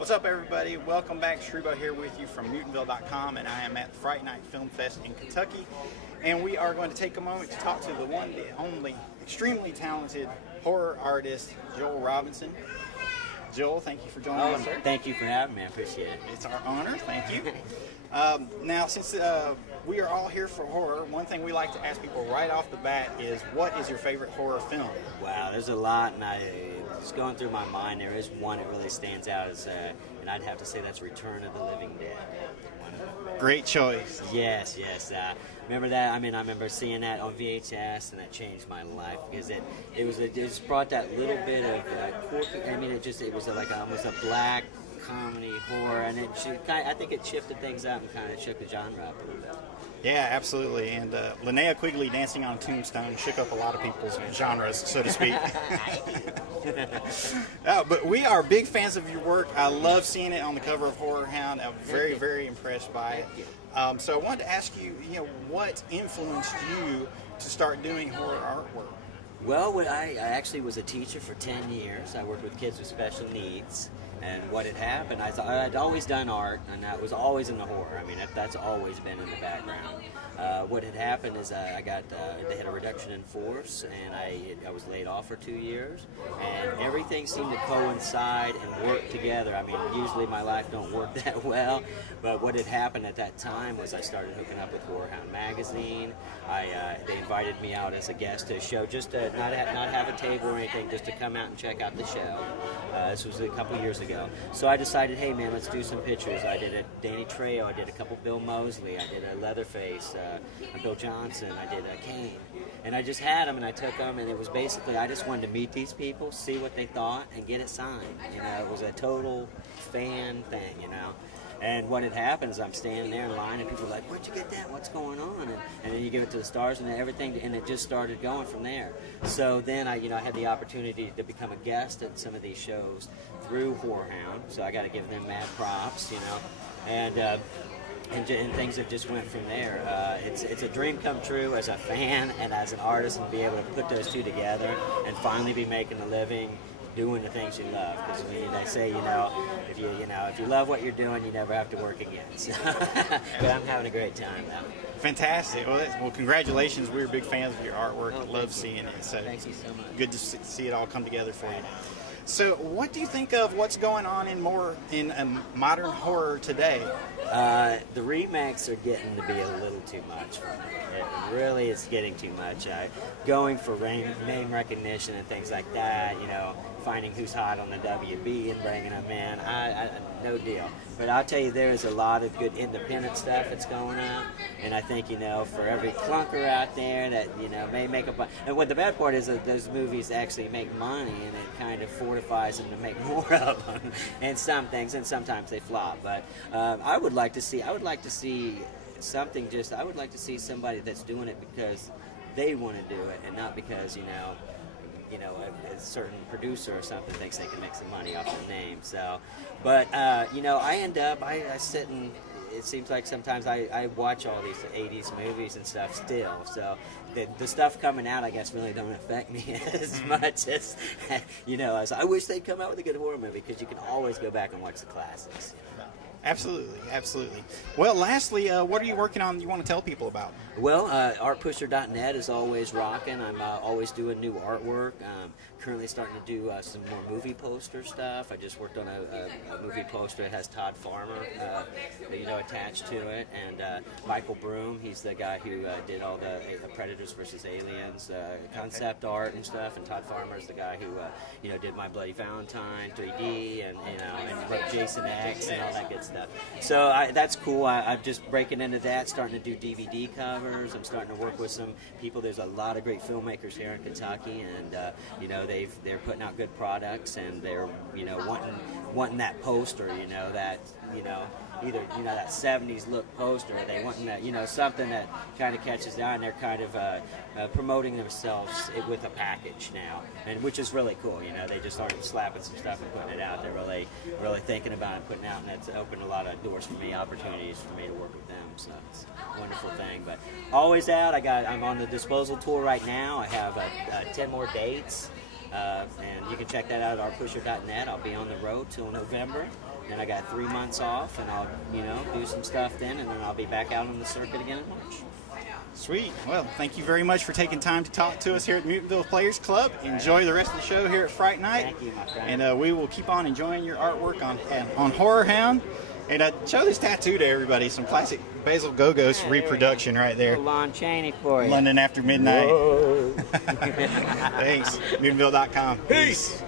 What's up, everybody? Welcome back. Shrubo here with you from Newtonville.com, and I am at Fright Night Film Fest in Kentucky. And we are going to take a moment to talk to the one, the only, extremely talented horror artist, Joel Robinson. Joel, thank you for joining us, sir. Thank you for having me. I appreciate it. It's our honor. Thank you. Now, since we are all here for horror, one thing we like to ask people right off the bat is, what is your favorite horror film? Wow, there's a lot, and it's going through my mind. There is one that really stands out, and I'd have to say that's Return of the Living Dead. Great choice. Yes. Remember that? I mean, I remember seeing that on VHS, and that changed my life because it just brought that little bit of quirky. I mean, it was like almost a black comedy horror, and I think it shifted things up and kind of shook the genre up a little bit. Yeah, absolutely. And Linnea Quigley dancing on a tombstone shook up a lot of people's genres, so to speak. But we are big fans of your work. I love seeing it on the cover of Horrorhound. I'm very, very impressed by it. So I wanted to ask you, what influenced you to start doing horror artwork? Well, I actually was a teacher for 10 years. I worked with kids with special needs. And what had happened, I'd always done art, and that was always in the horror. I mean, that's always been in the background. What had happened is they had a reduction in force, and I was laid off for 2 years, and everything seemed to coincide and work together. I mean, usually my life don't work that well, but what had happened at that time was I started hooking up with Horrorhound magazine. They invited me out as a guest to a show, just to not have a table or anything, just to come out and check out the show. This was a couple years ago. So I decided, hey man, let's do some pictures. I did a Danny Trejo, I did a couple Bill Moseley, I did a Leatherface, Bill Johnson, I did a Kane. And I just had them and I took them, and it was basically, I just wanted to meet these people, see what they thought, and get it signed. It was a total fan thing, And what had happened is I'm standing there in line, and people are like, where'd you get that? What's going on? And then you give it to the stars and everything, and it just started going from there. So then I had the opportunity to become a guest at some of these shows through Horrorhound. So I got to give them mad props, and things have just went from there. It's a dream come true as a fan and as an artist, and be able to put those two together and finally be making a living doing the things you love, because they say if you love what you're doing, you never have to work again. So, but I'm having a great time now. Fantastic. Well, congratulations. We're big fans of your artwork. I love seeing it. So thank you so much. Good to see it all come together for you. So what do you think of what's going on in modern horror today? The remakes are getting to be a little too much for me. It really is getting too much. Going for name recognition and things like that, finding who's hot on the WB and bringing them in, no deal. But I'll tell you, there is a lot of good independent stuff that's going on, and I think, for every clunker out there that, may make a... And what the bad part is that those movies actually make money, and it kind of fortifies them to make more of them, and some things, and sometimes they flop. But I would like to see something I would like to see somebody that's doing it because they want to do it, and not because, a certain producer or something thinks they can make some money off their name. So, but I end up I sit and it seems like sometimes I watch all these 80s movies and stuff still. So the stuff coming out, I guess, really don't affect me as much as as I wish they'd come out with a good horror movie, because you can always go back and watch the classics. Absolutely. Well, lastly, what are you working on you want to tell people about? Well, artpusher.net is always rocking. I'm always doing new artwork. Currently starting to do some more movie poster stuff. I just worked on a movie poster that has Todd Farmer, attached to it, and Michael Broom. He's the guy who did all the Predators versus Aliens concept art and stuff, and Todd Farmer is the guy who did My Bloody Valentine 3D and wrote Jason X and all that good stuff. So that's cool. I'm just breaking into that, starting to do DVD covers. I'm starting to work with some people. There's a lot of great filmmakers here in Kentucky, and they're putting out good products, and they're wanting that poster, either that 70s look poster, or they wanting that something that kind of catches the eye, and they're kind of promoting themselves with a package now, and which is really cool. They just started slapping some stuff and putting it out. They're really thinking about it, putting it out, and that's opened a lot of doors for me, opportunities for me to work with them. So it's a wonderful thing. But always out. I'm on the disposal tour right now. I have 10 more dates. And you can check that out at artpusher.net. I'll be on the road till November. Then I got 3 months off, and I'll, do some stuff then, and then I'll be back out on the circuit again in March. Sweet. Well, thank you very much for taking time to talk to us here at Mutantville Players Club. Enjoy the rest of the show here at Fright Night. Thank you, my friend. And we will keep on enjoying your artwork on Horrorhound. And show this tattoo to everybody. Some classic Basil Gogos reproduction right there. Lon Chaney for you. London After Midnight. Thanks. Mutantville.com. Peace.